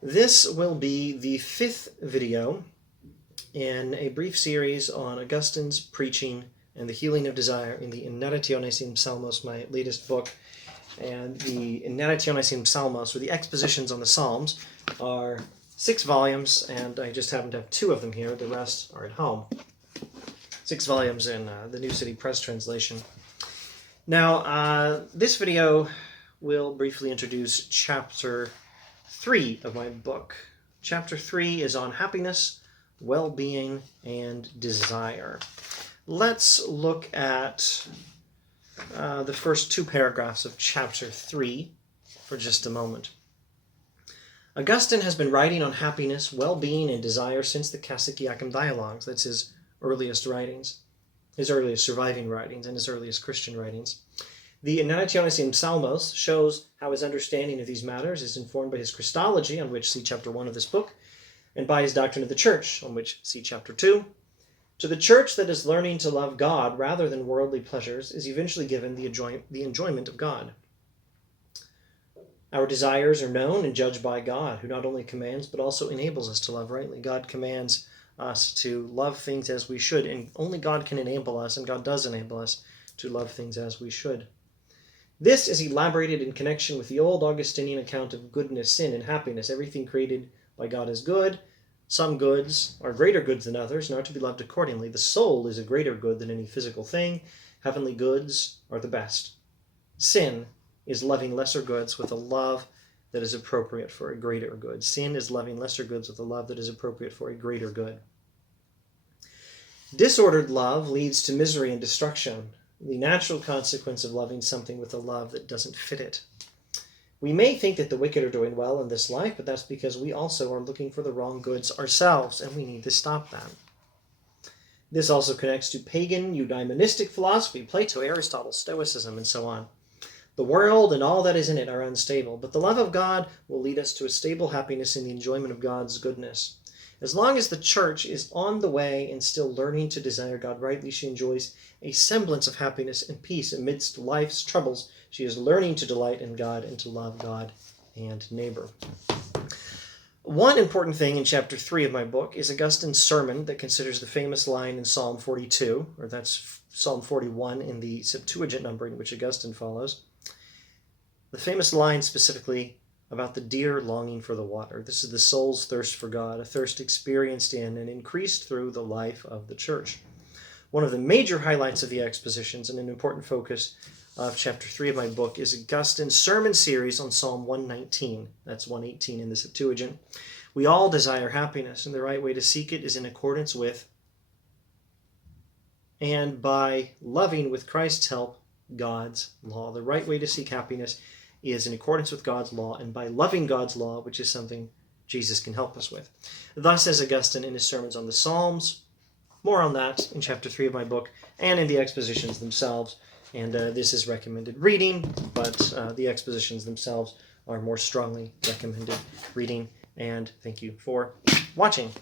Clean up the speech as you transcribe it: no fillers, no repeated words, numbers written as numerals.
This will be the 5th video in a brief series on Augustine's preaching and the healing of desire in the Enarrationes in Psalmos, my latest book. And the Enarrationes in Psalmos, or the Expositions on the Psalms, are 6 volumes, and I just happen to have 2 of them here. The rest are at home. 6 volumes in the New City Press translation. Now, this video will briefly introduce Chapter 3 of my book. Chapter 3 is on happiness, well-being, and desire. Let's look at the first 2 paragraphs of Chapter 3 for just a moment. Augustine has been writing on happiness, well-being, and desire since the Cassiciacum Dialogues. That's his earliest writings, his earliest surviving writings, and his earliest Christian writings. The Enarrationes in Psalmos shows how his understanding of these matters is informed by his Christology, on which see Chapter 1 of this book, and by his doctrine of the Church, on which see Chapter 2. To the Church that is learning to love God rather than worldly pleasures is eventually given the enjoyment of God. Our desires are known and judged by God, who not only commands but also enables us to love rightly. God commands us to love things as we should, and only God can enable us, and God does enable us to love things as we should. This is elaborated in connection with the old Augustinian account of goodness, sin, and happiness. Everything created by God is good. Some goods are greater goods than others and are to be loved accordingly. The soul is a greater good than any physical thing. Heavenly goods are the best. Sin is loving lesser goods with a love that is appropriate for a greater good. Sin is loving lesser goods with a love that is appropriate for a greater good. Disordered love leads to misery and destruction, the natural consequence of loving something with a love that doesn't fit it. We may think that the wicked are doing well in this life, but that's because we also are looking for the wrong goods ourselves, and we need to stop that. This also connects to pagan eudaimonistic philosophy, Plato, Aristotle, Stoicism, and so on. The world and all that is in it are unstable, but the love of God will lead us to a stable happiness in the enjoyment of God's goodness. As long as the Church is on the way and still learning to desire God rightly, she enjoys a semblance of happiness and peace amidst life's troubles. She is learning to delight in God and to love God and neighbor. One important thing in Chapter 3 of my book is Augustine's sermon that considers the famous line in Psalm 42, or that's Psalm 41 in the Septuagint numbering, which Augustine follows. The famous line specifically about the deer longing for the water. This is the soul's thirst for God, a thirst experienced in and increased through the life of the Church. One of the major highlights of the Expositions and an important focus of Chapter 3 of my book is Augustine's sermon series on Psalm 119. That's 118 in the Septuagint. We all desire happiness, and the right way to seek it is in accordance with and by loving, with Christ's help, God's law. The right way to seek happiness is in accordance with God's law and by loving God's law, which is something Jesus can help us with. Thus, says Augustine in his sermons on the Psalms. More on that in Chapter 3 of my book and in the Expositions themselves. And this is recommended reading, but the Expositions themselves are more strongly recommended reading. And thank you for watching.